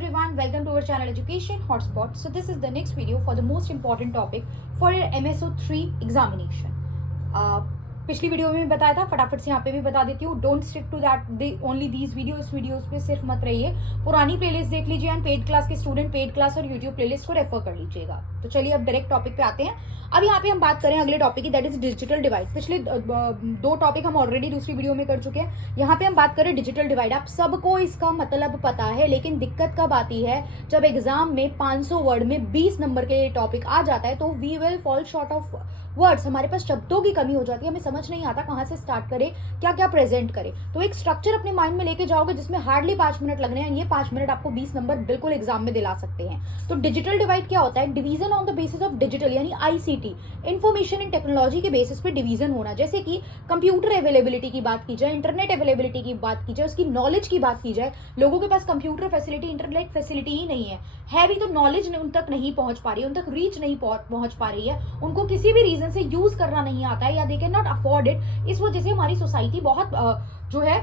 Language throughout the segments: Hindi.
everyone, welcome to our channel Education Hotspot. So this is the next video for the most important topic for your MSO3 examination. पिछली वीडियो में बताया था, फटाफट से यहाँ पे भी बता देती हूँ. Don't stick to that only these videos पे सिर्फ मत रहिए. पुरानी प्लेलिस्ट देख लीजिए एंड पेड क्लास के स्टूडेंट पेड क्लास और यूट्यूब प्लेलिस्ट को रेफर कर लीजिएगा. तो चलिए अब डायरेक्ट टॉपिक पे आते हैं. अब यहाँ पे हम बात करें अगले टॉपिक की, दैट इज डिजिटल डिवाइड. पिछले दो टॉपिक हम ऑलरेडी दूसरी वीडियो में कर चुके हैं. यहाँ पे हम बात करें डिजिटल डिवाइड. आप सबको इसका मतलब पता है, लेकिन दिक्कत कब आती है जब एग्जाम में 500 वर्ड में 20 नंबर के टॉपिक आ जाता है तो we will fall short of words. हमारे पास शब्दों की कमी हो जाती है, हमें समझ नहीं आता कहाँ से स्टार्ट करें, क्या क्या प्रेजेंट करें. तो एक स्ट्रक्चर अपने माइंड में लेके जाओगे जिसमें हार्डली 5 मिनट लगने हैं. ये 5 मिनट आपको 20 नंबर बिल्कुल एग्जाम में दिला सकते हैं. तो डिजिटल डिवाइड क्या होता है? Division on the basis of digital, यानी आईसीटी, इंफॉर्मेशन एंड टेक्नोलॉजी के बेसिस पे डिवीजन होना. जैसे कि कंप्यूटर अवेलेबिलिटी की बात की जाए, इंटरनेट अवेलेबिलिटी की बात की जाए, उसकी नॉलेज की बात की जाए. लोगों के पास कंप्यूटर फैसिलिटी, इंटरनेट फैसिलिटी ही नहीं है भी तो नॉलेज उन तक नहीं पहुंच पा रही है, उन तक रीच नहीं पहुंच पा रही है, उनको किसी भी रीजन से यूज करना नहीं आता है या they can not afford it. इस वजह से हमारी सोसाइटी बहुत जो है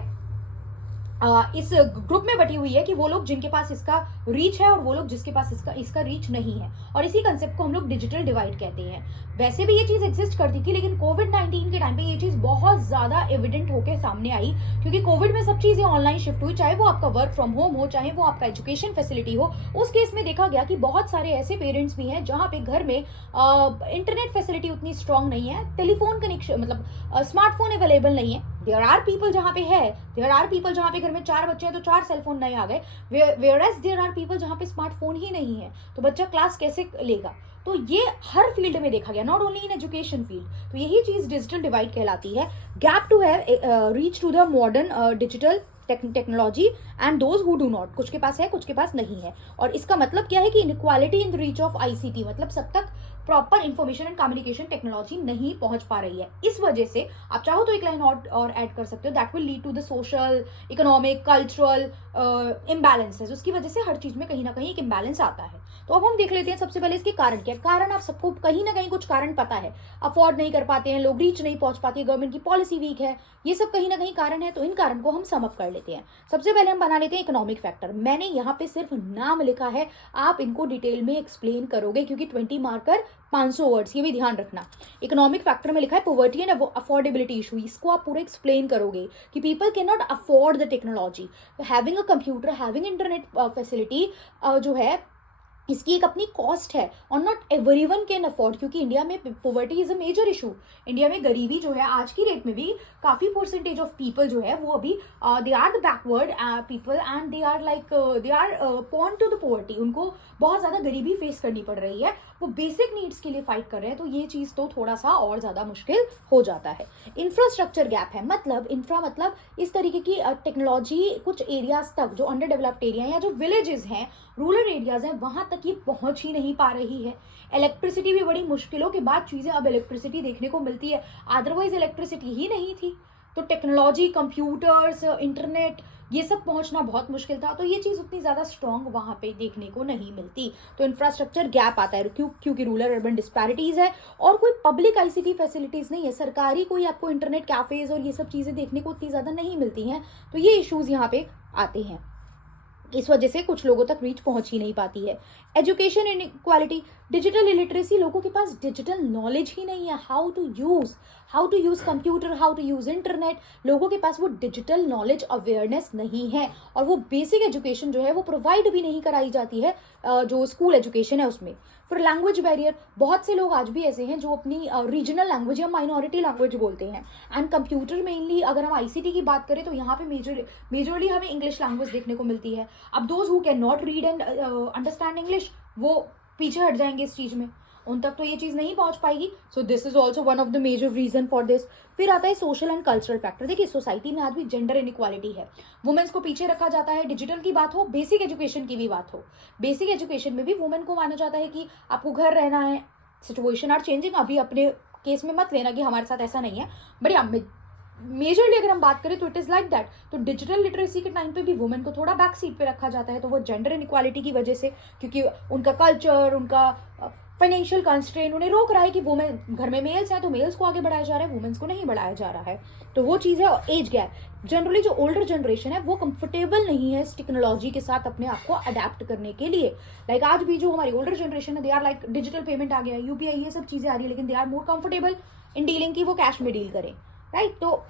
इस ग्रुप में बटी हुई है कि वो लोग जिनके पास इसका रीच है और वो लोग जिसके पास इसका रीच नहीं है. और इसी कंसेप्ट को हम लोग डिजिटल डिवाइड कहते हैं. वैसे भी ये चीज एग्जिस्ट करती थी, लेकिन कोविड-19 के टाइम पे ये चीज बहुत ज्यादा एविडेंट होकर सामने आई, क्योंकि कोविड में सब चीजें ऑनलाइन शिफ्ट हुई. चाहे वो आपका वर्क फ्रॉम होम हो, चाहे वो आपका एजुकेशन फैसिलिटी हो. उस केस में देखा गया कि बहुत सारे ऐसे पेरेंट्स भी हैं जहां पे घर में इंटरनेट फैसिलिटी उतनी स्ट्रांग नहीं है, टेलीफोन कनेक्शन मतलब स्मार्टफोन अवेलेबल नहीं है. देयर आर पीपल जहां पे घर में 4 बच्चे हैं तो 4 सेलफोन नए आ गए. वेयरएज देयर आर पीपल जहां पे स्मार्टफोन ही नहीं है, तो बच्चा क्लास कैसे लेगा? तो ये हर फील्ड में देखा गया, not only in education field. तो यही चीज डिजिटल डिवाइड कहलाती है. Gap to have reach to the modern digital technology and those who do not. कुछ के पास है, कुछ के पास नहीं है. और इसका मतलब क्या है कि inequality in the reach of ICT, मतलब सब तक proper information and communication technology नहीं पहुंच पा रही है. इस वजह से आप चाहो तो एक लाइन और ऐड कर सकते हो, that will lead to the social, economic, cultural imbalances. उसकी वजह से हर चीज में कहीं ना कहीं एक इम्बैलेंस आता है. तो अब हम देख लेते हैं सबसे पहले इसके कारण क्या. कारण आप सबको कहीं ना कहीं कुछ कारण पता है. अफोर्ड नहीं कर पाते हैं लोग, रीच नहीं पहुंच पाती है, गवर्नमेंट की पॉलिसी वीक है, ये सब कहीं ना कहीं कारण है. तो इन कारण को हम सम अप कर लेते हैं. सबसे पहले हम बना लेते हैं इकोनॉमिक फैक्टर. मैंने यहाँ पे सिर्फ नाम लिखा है, आप इनको डिटेल में एक्सप्लेन करोगे क्योंकि 20 मार्कर 500 वर्ड्स, ये भी ध्यान रखना. इकोनॉमिक फैक्टर में लिखा है पॉवर्टी एंड अफोर्डेबिलिटी इशू. इसको आप पूरा एक्सप्लेन करोगे कि people can not afford the technology. Having a computer, having internet facility जो है इसकी एक अपनी कॉस्ट है और नॉट एवरीवन कैन अफोर्ड, क्योंकि इंडिया में poverty is a major issue. India में गरीबी जो है आज की रेट में भी काफी परसेंटेज ऑफ पीपल जो है वो अभी they are the backward people and they are like they are born to the poverty. उनको बहुत ज्यादा गरीबी फेस करनी पड़ रही है, वो बेसिक नीड्स के लिए फाइट कर रहे हैं. तो ये चीज तो थोड़ा सा और ज्यादा मुश्किल हो जाता है. इंफ्रास्ट्रक्चर गैप है, मतलब इंफ्रा मतलब इस तरीके की टेक्नोलॉजी कुछ एरियाज तक, जो अंडर डेवलप्ड एरिया या जो विलेजेस हैं, रूरल एरियाज हैं, वहां तक ये पहुंच ही नहीं पा रही है. इलेक्ट्रिसिटी भी बड़ी मुश्किलों के बाद चीजें अब इलेक्ट्रिसिटी देखने को मिलती है, अदरवाइज इलेक्ट्रिसिटी ही नहीं थी. तो टेक्नोलॉजी, कंप्यूटर्स, इंटरनेट, ये सब पहुंचना बहुत मुश्किल था. तो ये चीज उतनी ज्यादा स्ट्रांग वहां पे देखने को नहीं मिलती. तो इंफ्रास्ट्रक्चर गैप आता है क्योंकि रूरल अर्बन डिस्पैरिटीज है और कोई पब्लिक आईसीटी फैसिलिटीज नहीं है, सरकारी कोई आपको इंटरनेट कैफेज और ये सब चीजें देखने को उतनी ज्यादा नहीं मिलती हैं. तो ये इश्यूज यहाँ पे आते हैं. इस वजह से कुछ लोगों तक रीच पहुंच ही नहीं पाती है. एजुकेशन इनइक्वालिटी, डिजिटल इलिटरेसी, लोगों के पास डिजिटल नॉलेज ही नहीं है. How to use computer, how to use internet. लोगों के पास वो डिजिटल नॉलेज अवेयरनेस नहीं है और वो बेसिक एजुकेशन जो है वो प्रोवाइड भी नहीं कराई जाती है जो स्कूल एजुकेशन है उसमें. फिर लैंग्वेज बैरियर, बहुत से लोग आज भी ऐसे हैं जो अपनी रीजनल लैंग्वेज या माइनॉरिटी लैंग्वेज बोलते हैं. एंड कंप्यूटर मेनली अगर हम आईसीटी की बात करें तो यहाँ पे मेजरली हमें इंग्लिश लैंग्वेज देखने को मिलती है. अब those who can not read and understand English, वो पीछे हट जाएंगे इस चीज में, उन तक तो ये चीज नहीं पहुंच पाएगी. So this is also one of the major reason for this. फिर आता है सोशल एंड कल्चरल फैक्टर. देखिए सोसाइटी में आज भी जेंडर इनइक्वालिटी है, वुमेन्स को पीछे रखा जाता है. डिजिटल की बात हो, बेसिक एजुकेशन की भी बात हो, बेसिक एजुकेशन में भी वुमेन को माना जाता है कि आपको घर रहना है. सिचुएशन आर चेंजिंग, अभी अपने केस में मत लेना कि हमारे साथ ऐसा नहीं है, बट मेजरली अगर हम बात करें तो इट इज लाइक दैट. तो डिजिटल लिटरेसी के टाइम पे भी वुमेन को थोड़ा बैक सीट पे रखा जाता है. तो वो जेंडर इनइक्वालिटी की वजह से, क्योंकि उनका कल्चर, उनका फाइनेंशियल कंस्ट्रेंट उन्हें रोक रहा है कि वुमेन, घर में मेल्स हैं तो मेल्स को आगे बढ़ाया जा रहा है, वुमेन्स को नहीं बढ़ाया जा रहा है, तो वो चीज़ है। एज गैप, जनरली जो ओल्डर जनरेशन है वो कंफर्टेबल नहीं है इस टेक्नोलॉजी के साथ अपने आप को अडेप्ट करने के लिए। लाइक आज भी जो हमारी ओल्डर जनरेशन है, they are like digital payment आ गया है, यूपीआई, ये सब चीज़ें आ रही है, लेकिन they are more comfortable in dealing की वो कैश में डील करें, राइट। तो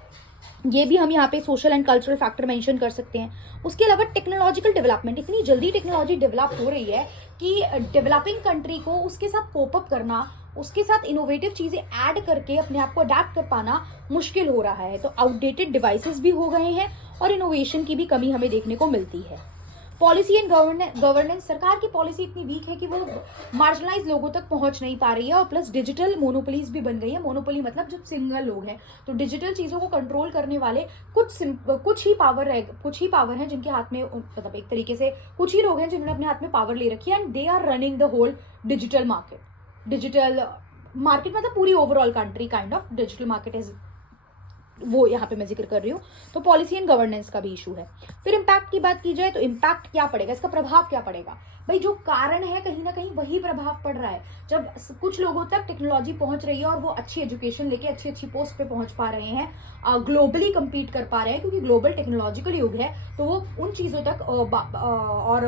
ये भी हम यहाँ पे social and cultural factor mention कर सकते हैं। उसके अलावा टेक्नोलॉजिकल डेवलपमेंट, इतनी जल्दी टेक्नोलॉजी डेवलप हो रही है कि डेवलपिंग कंट्री को उसके साथ कोप अप करना, उसके साथ इनोवेटिव चीज़ें ऐड करके अपने आप को अडेप्ट कर पाना मुश्किल हो रहा है। तो आउटडेटेड डिवाइसेस भी हो गए हैं और इनोवेशन की भी कमी हमें देखने को मिलती है। पॉलिसी एंड गवर्नेंस, सरकार की पॉलिसी इतनी वीक है कि वो मार्जिनलाइज लोगों तक पहुंच नहीं पा रही है, और प्लस डिजिटल मोनोपोलीज भी बन गई है। मोनोपोली मतलब जब सिंगल लोग हैं, तो डिजिटल चीज़ों को कंट्रोल करने वाले कुछ ही पावर हैं जिनके हाथ में, मतलब एक तरीके से कुछ ही लोग हैं जिन्होंने अपने हाथ में पावर ले रखी है, and they are running the whole digital market मतलब पूरी overall country kind of digital market is, वो यहाँ पे मैं जिक्र कर रही हूँ। तो पॉलिसी एंड गवर्नेंस का भी इशू है। फिर इम्पैक्ट की बात की जाए तो इम्पैक्ट क्या पड़ेगा, इसका प्रभाव क्या पड़ेगा। भाई जो कारण है कहीं ना कहीं वही प्रभाव पड़ रहा है। जब कुछ लोगों तक टेक्नोलॉजी पहुंच रही है और वो अच्छी एजुकेशन लेके अच्छी अच्छी पोस्ट पे पहुंच पा रहे हैं, ग्लोबली compete कर पा रहे हैं, क्योंकि ग्लोबल टेक्नोलॉजिकल युग है, तो वो उन चीज़ों तक और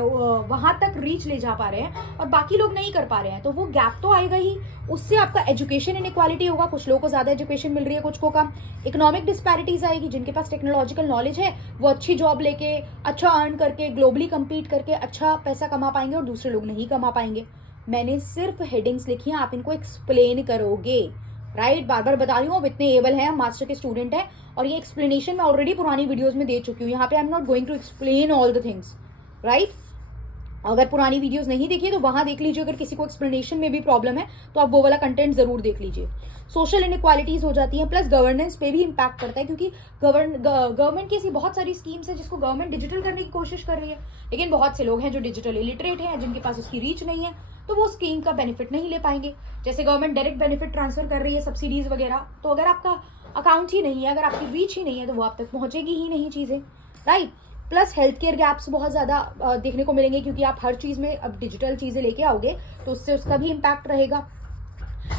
वहां तक रीच ले जा पा रहे हैं और बाकी लोग नहीं कर पा रहे हैं, तो वो गैप तो आएगा ही। उससे आपका एजुकेशन इनइक्वालिटी होगा, कुछ लोगों को ज़्यादा एजुकेशन मिल रही है, कुछ को कम। इकोनॉमिक डिस्पैरिटीज आएगी, जिनके पास टेक्नोलॉजिकल नॉलेज है वो अच्छी जॉब लेके, अच्छा अर्न करके, ग्लोबली compete करके अच्छा पैसा कमा पाएंगे और दूसरे लोग नहीं कमा पाएंगे। मैंने सिर्फ हेडिंग्स लिखी हैं, आप इनको एक्सप्लेन करोगे, राइट। बार बार बता रही हूँ, अब इतने एबल हैं, हम मास्टर के स्टूडेंट हैं, और ये एक्सप्लेनेशन मैं ऑलरेडी पुरानी वीडियोस में दे चुकी हूँ। यहाँ पे I am not going to explain all the things, right. अगर पुरानी वीडियोस नहीं देखी तो वहां देख लीजिए। अगर किसी को एक्सप्लेनेशन में भी प्रॉब्लम है तो आप वो वाला कंटेंट जरूर देख लीजिए। सोशल इनइक्वालिटीज हो जाती हैं, प्लस गवर्नेंस पे भी इम्पैक्ट करता है, क्योंकि गवर्नमेंट की ऐसी बहुत सारी स्कीम्स है जिसको गवर्नमेंट डिजिटल करने की कोशिश कर रही है, लेकिन बहुत से लोग हैं जो डिजिटल इलिटरेट हैं, जिनके पास उसकी रीच नहीं है, तो वो स्कीम का बेनिफिट नहीं ले पाएंगे। जैसे गवर्नमेंट डायरेक्ट बेनिफिट ट्रांसफर कर रही है, सब्सिडीज वगैरह, तो अगर आपका अकाउंट ही नहीं है, अगर आपकी रीच ही नहीं है, तो वो आप तक पहुंचेगी ही नहीं चीज़ें, right. Plus health care gaps बहुत ज़्यादा देखने को मिलेंगे, क्योंकि आप हर चीज़ में अब डिजिटल चीज़ें लेके आओगे तो उससे उसका भी इम्पैक्ट रहेगा।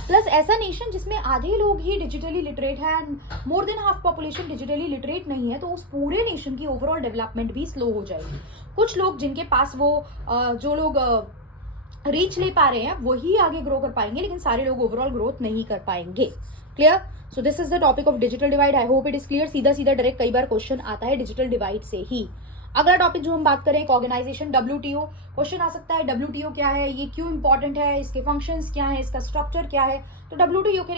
प्लस ऐसा नेशन जिसमें आधे लोग ही डिजिटली लिटरेट है and more than half population digitally literate नहीं है, तो उस पूरे नेशन की ओवरऑल डेवलपमेंट भी स्लो हो जाएगी। कुछ लोग जिनके पास वो जो लोग रीच ले पा रहे हैं वही आगे ग्रो कर पाएंगे, लेकिन सारे लोग ओवरऑल ग्रोथ नहीं कर पाएंगे। Clear. So this is the topic of digital divide. I hope it is clear. सीधा सीधा डायरेक्ट कई बार क्वेश्चन आता है डिजिटल डिवाइड से ही। अगला टॉपिक जो हम बात करें, एक ऑर्गेनाइजेशन WTO, क्वेश्चन आ सकता है WTO क्या है, ये क्यों इंपॉर्टेंट है, इसके फंक्शंस क्या है, इसका स्ट्रक्चर क्या है, तो WTO के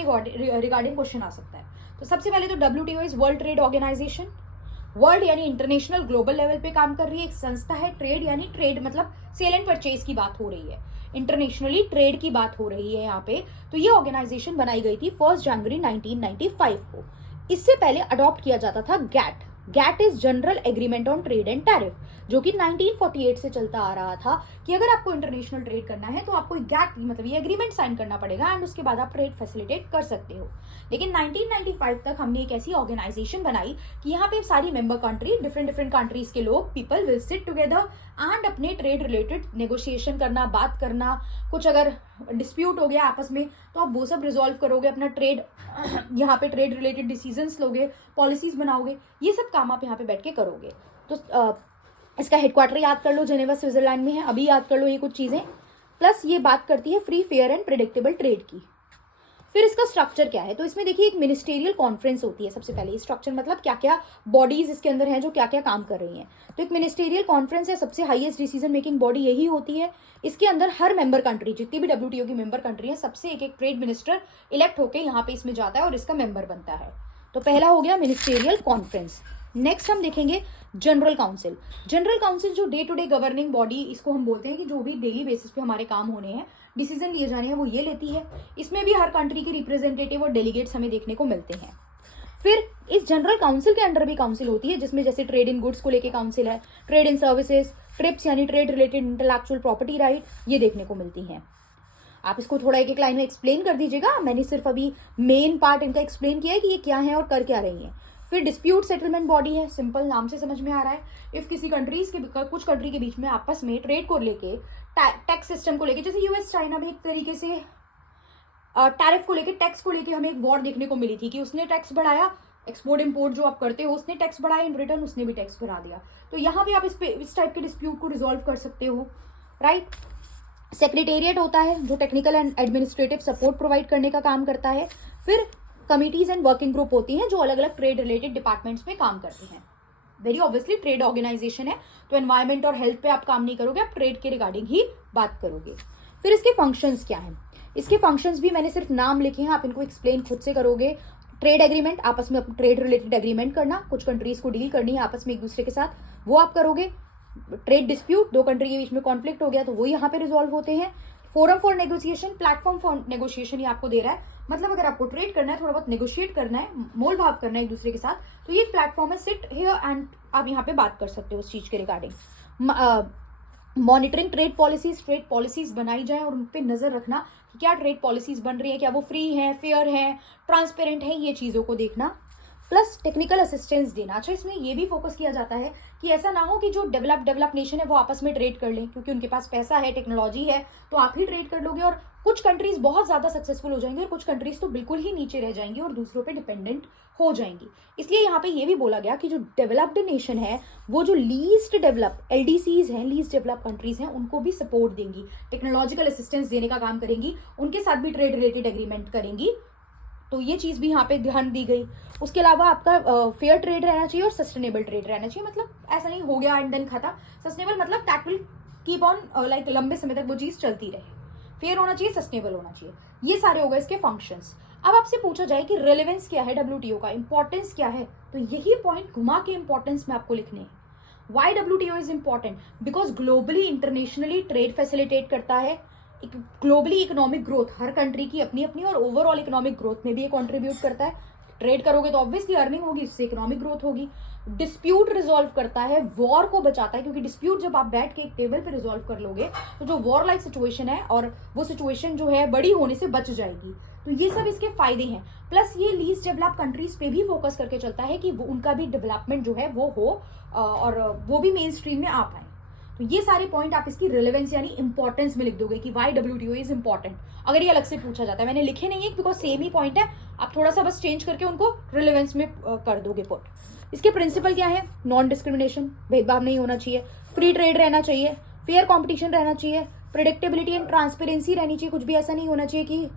रिगार्डिंग क्वेश्चन आ सकता है। तो सबसे पहले तो WTO is world trade organisation. World यानी इंटरनेशनल ग्लोबल लेवल पे काम कर रही है एक संस्था है। ट्रेड यानी ट्रेड मतलब सेल एंड परचेज की बात हो रही है, इंटरनेशनली ट्रेड की बात हो रही है यहाँ पे। तो ये ऑर्गेनाइजेशन बनाई गई थी 1 जनवरी 1995 को। इससे पहले अडॉप्ट किया जाता था GATT. GATT is general agreement on trade and tariff, जो कि 1948 से चलता आ रहा था कि अगर आपको इंटरनेशनल ट्रेड करना है तो आपको गैट मतलब ये एग्रीमेंट साइन करना पड़ेगा एंड उसके बाद आप ट्रेड फैसिलिटेट कर सकते हो। लेकिन 1995 तक हमने एक ऐसी ऑर्गेनाइजेशन बनाई कि यहाँ पे सारी मेंबर कंट्री, डिफरेंट कंट्रीज के लोग, people will sit together and अपने ट्रेड रिलेटेड नेगोशिएशन करना, बात करना, कुछ अगर डिस्प्यूट हो गया आपस में तो आप वो सब रिजॉल्व करोगे, अपना ट्रेड यहाँ पे ट्रेड रिलेटेड डिसीजंस लोगे, पॉलिसीज बनाओगे, ये सब काम आप यहाँ पे बैठ के करोगे। तो इसका हेडक्वार्टर याद कर लो, जेनेवा स्विट्जरलैंड में है, अभी याद कर लो ये कुछ चीज़ें। प्लस ये बात करती है free, fair and predictable trade की। फिर इसका स्ट्रक्चर क्या है, तो इसमें देखिए एक मिनिस्टेरियल कॉन्फ्रेंस होती है। सबसे पहले स्ट्रक्चर मतलब क्या क्या बॉडीज इसके अंदर हैं जो क्या क्या काम कर रही हैं। तो एक मिनिस्टेरियल कॉन्फ्रेंस है, सबसे हाईएस्ट डिसीजन मेकिंग बॉडी यही होती है। इसके अंदर हर मेंबर कंट्री, जितनी भी WTO की मेंबर कंट्री है, सबसे एक ट्रेड मिनिस्टर इलेक्ट होकर यहाँ पे इसमें जाता है और इसका मेंबर बनता है। तो पहला हो गया मिनिस्टेरियल कॉन्फ्रेंस। नेक्स्ट हम देखेंगे जनरल काउंसिल। जनरल काउंसिल जो day to day governing body, इसको हम बोलते हैं कि जो भी डेली बेसिस पे हमारे काम होने हैं, डिसीजन लिए जाने हैं, वो ये लेती है। इसमें भी हर कंट्री के रिप्रेजेंटेटिव और डेलीगेट्स हमें देखने को मिलते हैं। फिर इस जनरल काउंसिल के अंडर भी काउंसिल होती है, जिसमें जैसे ट्रेड इन गुड्स को लेके काउंसिल है, ट्रेड इन सर्विसेज, ट्रिप्स यानी trade related intellectual property right, ये देखने को मिलती हैं। आप इसको थोड़ा एक एक लाइन में एक्सप्लेन कर दीजिएगा। मैंने सिर्फ अभी मेन पार्ट इनका एक्सप्लेन किया है कि ये क्या है और कर क्या रही है। फिर डिस्प्यूट सेटलमेंट बॉडी है, सिंपल नाम से समझ में आ रहा है। इफ किसी कंट्रीज के कुछ कंट्री के बीच में आपस में ट्रेड को लेके, टैक्स सिस्टम को लेके, जैसे यूएस चाइना में एक तरीके से टैरिफ को लेके, टैक्स को लेके हमें एक वॉर देखने को मिली थी कि उसने टैक्स बढ़ाया, एक्सपोर्ट इंपोर्ट जो आप करते हो उसने टैक्स बढ़ाया, इन रिटर्न उसने भी टैक्स बढ़ा दिया। तो यहाँ पे आप इस टाइप के डिस्प्यूट को रिजॉल्व कर सकते हो, राइट। सेक्रेटेरिएट होता है जो technical and administrative support provide करने का काम करता है। फिर कमिटीज एंड वर्किंग ग्रुप होती हैं जो अलग अलग ट्रेड रिलेटेड डिपार्टमेंट्स में काम करते हैं। वेरी ऑब्वियसली ट्रेड ऑर्गेनाइजेशन है तो एनवायरमेंट और हेल्थ पे आप काम नहीं करोगे, आप ट्रेड के रिगार्डिंग ही बात करोगे। फिर इसके फंक्शंस क्या हैं, इसके फंक्शंस भी मैंने सिर्फ नाम लिखे हैं, आप इनको एक्सप्लेन खुद से करोगे। ट्रेड एग्रीमेंट, आपस में ट्रेड रिलेटेड एग्रीमेंट करना, कुछ कंट्रीज को डील करनी है आपस में एक दूसरे के साथ, वो आप करोगे। ट्रेड डिस्प्यूट, दो कंट्री के बीच में कॉन्फ्लिक्ट हो गया तो वो यहाँ पे रिजॉल्व होते हैं। Forum for negotiation, platform for negotiation ये आपको दे रहा है, मतलब अगर आपको ट्रेड करना है, थोड़ा बहुत नेगोशिएट करना है, मोल भाव करना है एक दूसरे के साथ, तो ये एक प्लेटफॉर्म है, सिट हियर एंड आप यहाँ पे बात कर सकते हो उस चीज के रिगार्डिंग। मॉनिटरिंग ट्रेड पॉलिसीज बनाई जाए और उन पर नजर रखना कि क्या ट्रेड पॉलिसीज बन रही है, क्या वो फ्री है, फेयर है, ट्रांसपेरेंट है, ये चीजों को देखना। प्लस टेक्निकल असिस्टेंस देना। अच्छा, इसमें ये भी फोकस किया जाता है कि ऐसा ना हो कि जो डेवलप नेशन है वो आपस में ट्रेड कर लें, क्योंकि उनके पास पैसा है, टेक्नोलॉजी है, तो आप ही ट्रेड कर लोगे और कुछ कंट्रीज बहुत ज्यादा सक्सेसफुल हो जाएंगी और कुछ कंट्रीज तो बिल्कुल ही नीचे रह जाएंगी और दूसरों पे डिपेंडेंट हो जाएंगी। इसलिए यहाँ पे ये भी बोला गया कि जो डेवलप्ड नेशन है वो जो लीस्ट डेवलप एलडीसीज हैं, लीस्ट डेवलप कंट्रीज हैं, उनको भी सपोर्ट देंगी, टेक्नोलॉजिकल असिस्टेंस देने का काम करेंगी, उनके साथ भी ट्रेड रिलेटेड एग्रीमेंट करेंगी। तो ये चीज भी यहाँ पे ध्यान दी गई। उसके अलावा आपका फेयर ट्रेड रहना चाहिए और सस्टेनेबल ट्रेड रहना चाहिए, मतलब ऐसा नहीं हो गया एंड देन खत्म। सस्टेनेबल मतलब that will keep on, like लंबे समय तक वो चीज चलती रहे। फेयर होना चाहिए, सस्टेनेबल होना चाहिए, ये सारे हो गए इसके फंक्शंस। अब आपसे पूछा जाए कि रेलेवेंस क्या है डब्ल्यूटीओ का, इंपॉर्टेंस क्या है, तो यही पॉइंट घुमा के इंपॉर्टेंस में आपको लिखने हैं। Why WTO is important? Because globally internationally trade facilitate करता है, ग्लोबली इकोनॉमिक ग्रोथ, हर कंट्री की अपनी अपनी और ओवरऑल इकोनॉमिक ग्रोथ में भी ये कंट्रीब्यूट करता है। ट्रेड करोगे तो ऑब्वियसली अर्निंग होगी, इससे इकोनॉमिक ग्रोथ होगी। डिस्प्यूट रिजॉल्व करता है, वॉर को बचाता है, क्योंकि डिस्प्यूट जब आप बैठ के एक टेबल पे रिजॉल्व कर लोगे तो जो वॉर लाइक सिचुएशन है और वो सिचुएशन जो है बड़ी होने से बच जाएगी। तो ये सब इसके फायदे हैं। प्लस ये लीस्ट डेवलप कंट्रीज पे भी फोकस करके चलता है कि वो उनका भी डेवलपमेंट जो है वो हो और वो भी मेन स्ट्रीम में आ पाए। तो ये सारे पॉइंट आप इसकी रिलेवेंस यानी इंपॉर्टेंस में लिख दोगे कि वाई डब्ल्यूटीओ इज इंपॉर्टेंट। अगर ये अलग से पूछा जाता है, मैंने लिखे नहीं है बिकॉज सेम ही पॉइंट है, आप थोड़ा सा बस चेंज करके उनको रिलेवेंस में कर दोगे पुट। इसके प्रिंसिपल क्या है? नॉन डिस्क्रिमिनेशन, भेदभाव नहीं होना चाहिए, फ्री ट्रेड रहना चाहिए, फेयर कॉम्पिटिशन रहना चाहिए, प्रिडिक्टेबिलिटी एंड ट्रांसपेरेंसी रहनी चाहिए, कुछ भी ऐसा नहीं होना चाहिए कि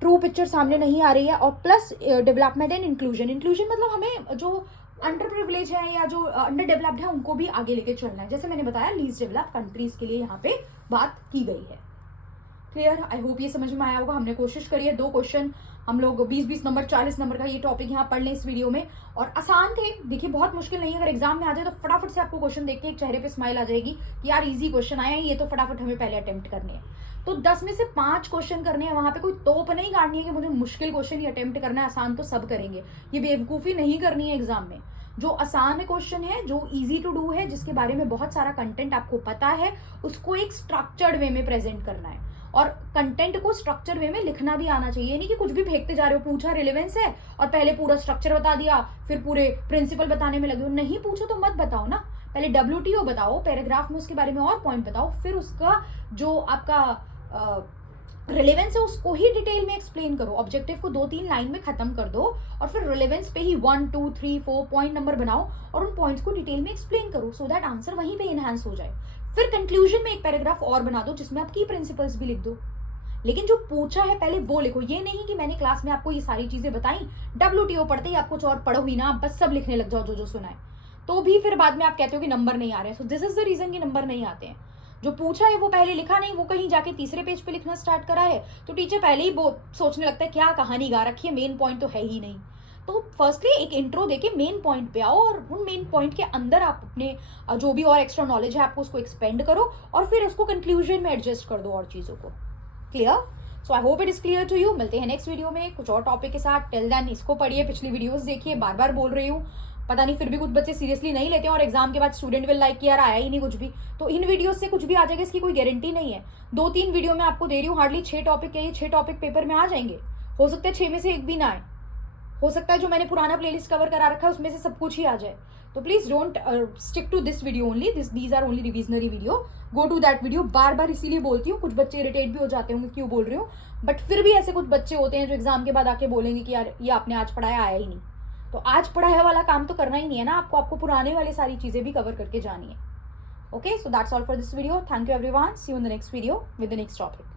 ट्रू पिक्चर सामने नहीं आ रही है। और plus development and inclusion. Inclusion मतलब हमें जो अंडर प्रिविलेज है या जो अंडर डेवलप्ड है उनको भी आगे लेके चलना है। जैसे मैंने बताया लीस्ट डेवलप कंट्रीज के लिए यहाँ पे बात की गई है। क्लियर? आई होप ये समझ में आया होगा। हमने कोशिश करी है 2 क्वेश्चन हम लोग 20-20 नंबर 40 नंबर का ये टॉपिक यहाँ पढ़ लें इस वीडियो में, और आसान थे। देखिए बहुत मुश्किल नहीं है, अगर एग्जाम में आ जाए तो फटाफट से आपको क्वेश्चन देख के एक चेहरे पे स्माइल आ जाएगी कि यार इजी क्वेश्चन आया है, ये तो फटाफट हमें पहले अटेम्प्ट करने हैं। तो 10 में से 5 क्वेश्चन करने हैं, वहां पे कोई तोप नहीं काटनी है कि मुझे मुश्किल क्वेश्चन ही अटेम्प्ट करना है, आसान तो सब करेंगे। ये बेवकूफी नहीं करनी है एग्जाम में। जो आसान क्वेश्चन है, जो इजी टू डू है, जिसके बारे में बहुत सारा कंटेंट आपको पता है, उसको एक स्ट्रक्चर्ड वे में प्रेजेंट करना है। और कंटेंट को स्ट्रक्चर वे में लिखना भी आना चाहिए, नहीं कि कुछ भी फेंकते जा रहे हो। पूछा रिलेवेंस है और पहले पूरा स्ट्रक्चर बता दिया, फिर पूरे प्रिंसिपल बताने में लगे हो। नहीं पूछो तो मत बताओ ना, पहले डब्ल्यूटीओ बताओ, पैराग्राफ में उसके बारे में और पॉइंट बताओ, फिर उसका जो आपका रिलेवेंस है उसको ही डिटेल में एक्सप्लेन करो। ऑब्जेक्टिव को 2-3 लाइन में खत्म कर दो और फिर रिलेवेंस पे ही 1, 2, 3, 4 पॉइंट नंबर बनाओ और उन पॉइंट्स को डिटेल में एक्सप्लेन करो, सो दैट आंसर वहीं पे एनहांस हो जाए। फिर कंक्लूजन में एक पैराग्राफ और बना दो जिसमें आप की प्रिंसिपल्स भी लिख दो। लेकिन जो पूछा है पहले वो लिखो। ये नहीं कि मैंने क्लास में आपको ये सारी चीजें बताई, डब्ल्यूटीओ पढ़ते ही आप कुछ और पढ़ो ही ना, आप बस सब लिखने लग जाओ जो जो सुना है, तो भी फिर बाद में आप कहते हो कि नंबर नहीं आ रहे हैं। So this is the reason कि नंबर नहीं आते हैं। जो पूछा है वो पहले लिखा नहीं, वो कहीं जाके तीसरे पेज पे लिखना स्टार्ट करा है, तो टीचर पहले ही वो सोचने लगता है क्या कहानी गा रखी है, मेन पॉइंट तो है ही नहीं। तो फर्स्टली एक इंट्रो देके मेन पॉइंट पे आओ और उन मेन पॉइंट के अंदर आप अपने जो भी और एक्स्ट्रा नॉलेज है आपको उसको एक्सपेंड करो और फिर उसको कंक्लूजन में एडजस्ट कर दो और चीजों को। Clear? So I hope it is clear to you. मिलते हैं नेक्स्ट वीडियो में कुछ और टॉपिक के साथ। टिल देन इसको पढ़िए, पिछली वीडियोस देखिए, बार बार बोल रही हूँ, पता नहीं फिर भी कुछ बच्चे सीरियसली नहीं लेते हैं और एग्जाम के बाद स्टूडेंट विल लाइक कि यार आया ही नहीं कुछ भी, तो इन वीडियोस से कुछ भी आ जाएगा इसकी कोई गारंटी नहीं है। 2-3 वीडियो में आपको दे रही हूँ, हार्डली 6 टॉपिक है, ये 6 टॉपिक पेपर में आ जाएंगे, हो सकता है 6 में से 1 भी ना आए, हो सकता है जो मैंने पुराना प्लेलिस्ट कवर करा रखा है उसमें से सब कुछ ही आ जाए। तो please don't stick to this video only, these are only revisionary video, go to that video. बार बार इसीलिए बोलती हूँ, कुछ बच्चे इरिटेट भी हो जाते होंगे क्यों बोल रही हूँ, बट फिर भी ऐसे कुछ बच्चे होते हैं जो एग्जाम के बाद आके बोलेंगे कि यार ये आपने आज पढ़ाया आया ही नहीं। तो आज पढ़ाया वाला काम तो करना ही नहीं है ना आपको पुराने वाले सारी चीजें भी कवर करके जानी है। Okay, so that's all for this video. Thank you everyone, see you in the next video with the next topic.